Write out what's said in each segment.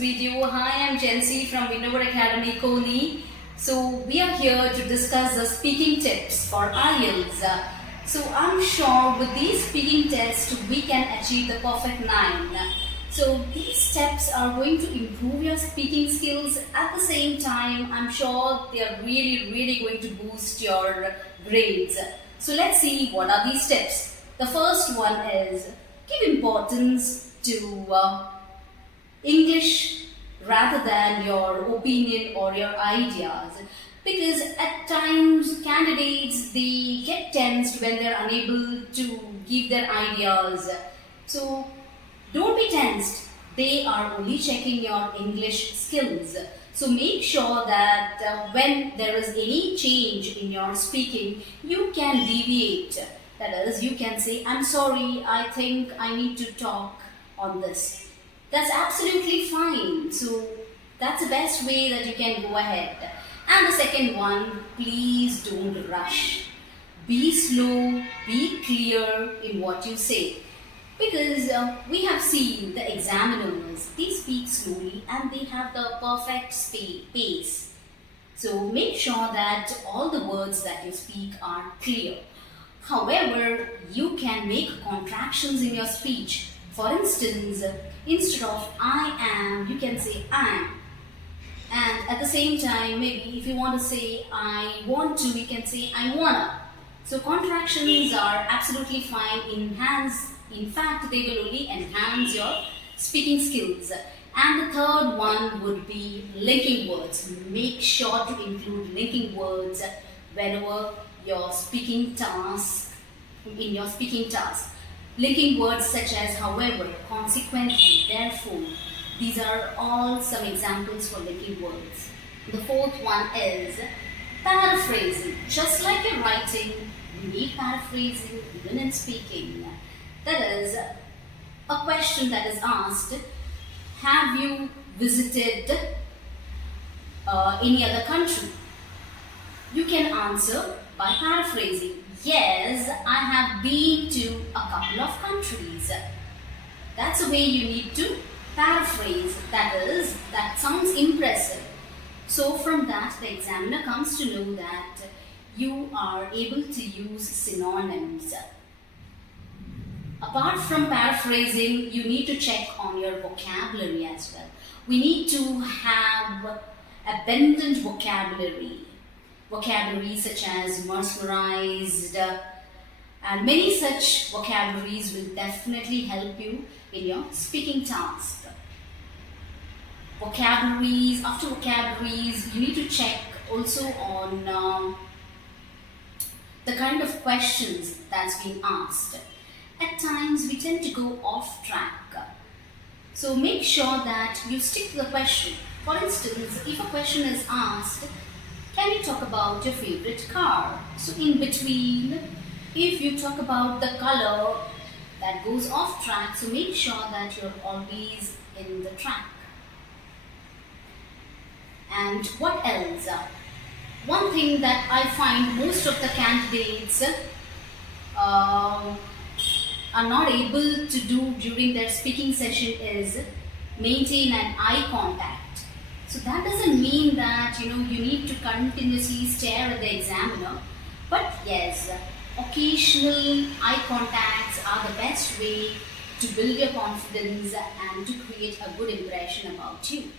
video. Hi, I'm Jency from WinOver Academy, Konni. So we are here to discuss the speaking tips for IELTS. So I'm sure with these speaking tests we can achieve the perfect 9. So these steps are going to improve your speaking skills. At the same time, I'm sure they are really going to boost your grades. So let's see what are these steps. The first one is give importance to English rather than your opinion or your ideas, because at times candidates they get tensed when they're unable to give their ideas. So don't be tensed, they are only checking your English skills. So make sure that when there is any change in your speaking, you can deviate. That is, you can say, I'm sorry, I think I need to talk on this. That's absolutely fine. So that's the best way that you can go ahead. And the second one, please don't rush. Be slow, be clear in what you say. Because we have seen the examiners, they speak slowly and they have the perfect pace. So make sure that all the words that you speak are clear. However, you can make contractions in your speech. For instance, instead of I am, you can say am. And at the same time, maybe if you want to say I want to, you can say I wanna. So contractions are absolutely fine. In fact, they will only enhance your speaking skills. And the third one would be linking words. Make sure to include linking words whenever you're speaking in your speaking task. Linking words such as however, consequently, therefore. These are all some examples for linking words. The fourth one is paraphrasing. Just like in writing, you need paraphrasing even in speaking. That is, a question that is asked, have you visited any other country? You can answer by paraphrasing. Yes, I have been to a couple of countries. That's the way you need to paraphrase. That sounds impressive. So from that, the examiner comes to know that you are able to use synonyms. Apart from paraphrasing, you need to check on your vocabulary as well. We need to have abundant vocabulary. Vocabulary such as mesmerized and many such vocabularies will definitely help you in your speaking task. After vocabularies, you need to check also on the kind of questions that's being asked. At times we tend to go off track. So make sure that you stick to the question. For instance, if a question is asked, can you talk about your favorite car? So in between, if you talk about the color, that goes off track. So make sure that you're always in the track. And what else? One thing that I find most of the candidates are not able to do during their speaking session is maintain an eye contact. So that doesn't mean that you need to continuously stare at the examiner, but yes, occasional eye contacts are the best way to build your confidence and to create a good impression about you.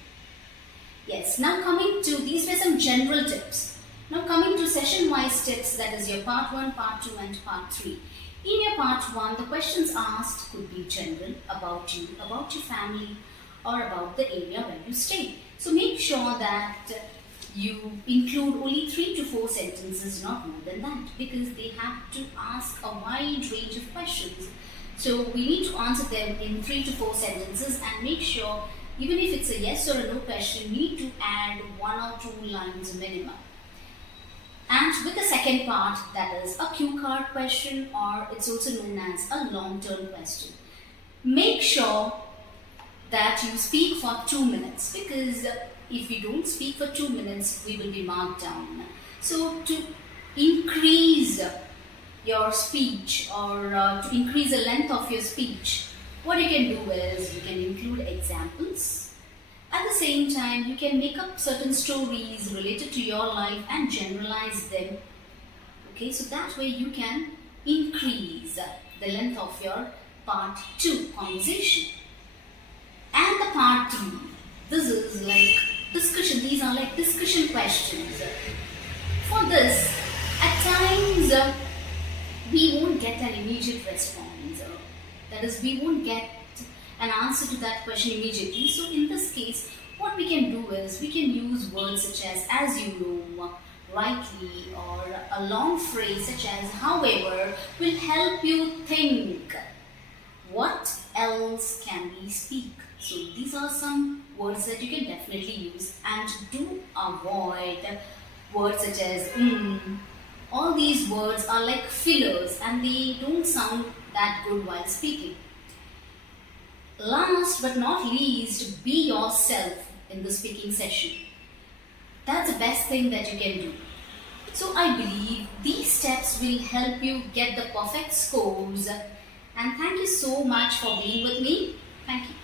Yes, now coming to, these were some general tips. Now coming to session-wise tips, that is your part 1, part 2 and part 3. In your part 1, the questions asked could be general, about you, about your family, or about the area where you stay. So make sure that you include only 3 to 4 sentences, not more than that, because they have to ask a wide range of questions. So we need to answer them in 3 to 4 sentences and make sure, even if it's a yes or a no question, you need to add 1 or 2 lines minimum. And with the second part, that is a cue card question, or it's also known as a long-term question. Make sure that you speak for 2 minutes, because if you don't speak for 2 minutes, we will be marked down. So to increase your speech or to increase the length of your speech, what you can do is you can include examples At the same time, you can make up certain stories related to your life and generalize them. Okay, so that way you can increase the length of your part 2 conversation. And the part 3, this is like discussion. These are like discussion questions. For this, at times we won't get an immediate response. That is, we won't get an answer to that question immediately. So in this case, what we can do is we can use words such as you know, rightly, or a long phrase such as however will help you think what else can we speak. So these are some words that you can definitely use, and do avoid words such as All these words are like fillers and they don't sound that good while speaking. Last but not least, be yourself in the speaking session. That's the best thing that you can do. So I believe these steps will help you get the perfect scores. And thank you so much for being with me. Thank you.